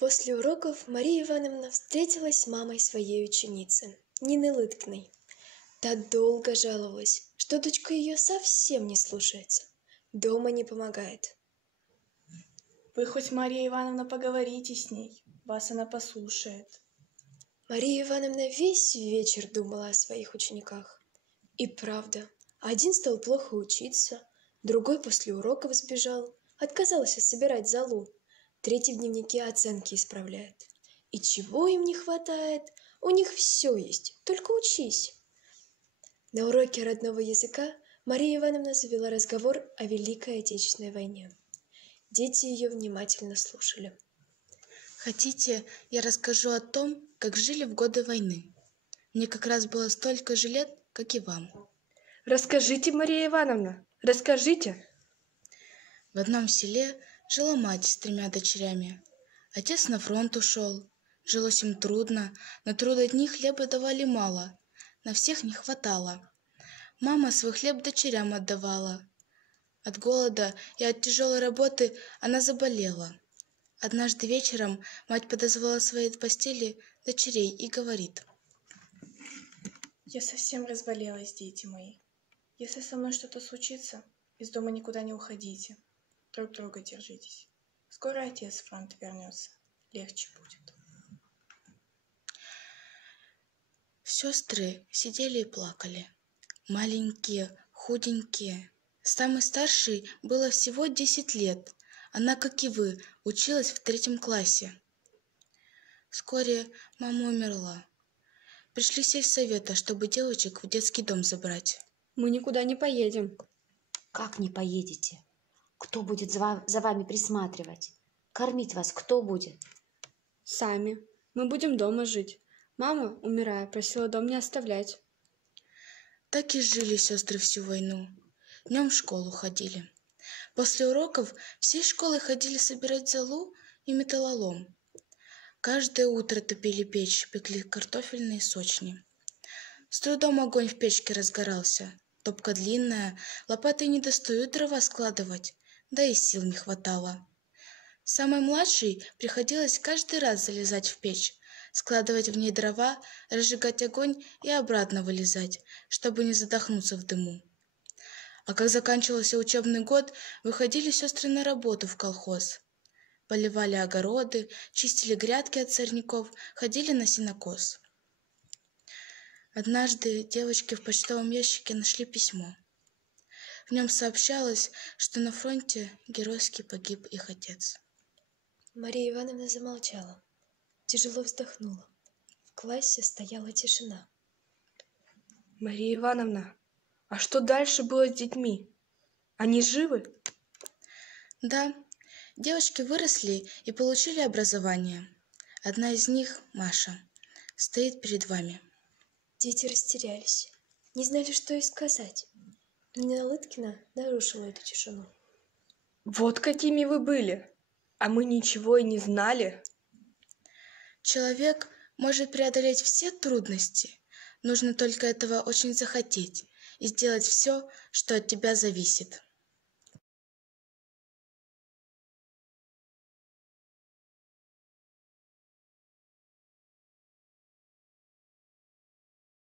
После уроков Мария Ивановна встретилась с мамой своей ученицы, Нины Лыткиной. Та долго жаловалась, что дочка ее совсем не слушается, дома не помогает. Вы хоть, Мария Ивановна, поговорите с ней, вас она послушает. Мария Ивановна весь вечер думала о своих учениках. И правда, один стал плохо учиться, другой после уроков сбежал, отказался собирать золу, третий в дневнике оценки исправляет. И чего им не хватает? У них все есть, только учись. На уроке родного языка Мария Ивановна завела разговор о Великой Отечественной войне. Дети ее внимательно слушали. Хотите, я расскажу о том, как жили в годы войны? Мне как раз было столько же лет, как и вам. Расскажите, Мария Ивановна, расскажите. В одном селе жила мать с 3 дочерями. Отец на фронт ушел. Жилось им трудно, но труд одни хлеба давали мало. На всех не хватало. Мама свой хлеб дочерям отдавала. От голода и от тяжелой работы она заболела. Однажды вечером мать подозвала своей постели дочерей и говорит: Я совсем разболелась, дети мои. Если со мной что-то случится, из дома никуда не уходите. Друг друга держитесь. Скоро отец с фронта вернется. Легче будет. Сестры сидели и плакали. Маленькие, худенькие. Самой старшей было всего 10 лет. Она, как и вы, училась в 3 классе. Вскоре мама умерла. Пришли с сельсовета, чтобы девочек в детский дом забрать. Мы никуда не поедем. Как не поедете? Кто будет за вами присматривать? Кормить вас кто будет? Сами. Мы будем дома жить. Мама, умирая, просила дом не оставлять. Так и жили сестры всю войну. Днем в школу ходили. После уроков всей школы ходили собирать золу и металлолом. Каждое утро топили печь, пекли картофельные сочни. С трудом огонь в печке разгорался. Топка длинная, лопатой не достают дрова складывать, да и сил не хватало. Самой младшей приходилось каждый раз залезать в печь, складывать в ней дрова, разжигать огонь и обратно вылезать, чтобы не задохнуться в дыму. А как заканчивался учебный год, выходили сестры на работу в колхоз. Поливали огороды, чистили грядки от сорняков, ходили на сенокос. Однажды девочки в почтовом ящике нашли письмо. В нем сообщалось, что на фронте геройски погиб их отец. Мария Ивановна замолчала, тяжело вздохнула. В классе стояла тишина. Мария Ивановна, а что дальше было с детьми? Они живы? Да, девочки выросли и получили образование. Одна из них, Маша, стоит перед вами. Дети растерялись, не знали, что и сказать. Нина Лыткина нарушила эту тишину. Вот какими вы были, а мы ничего и не знали. Человек может преодолеть все трудности. Нужно только этого очень захотеть и сделать все, что от тебя зависит.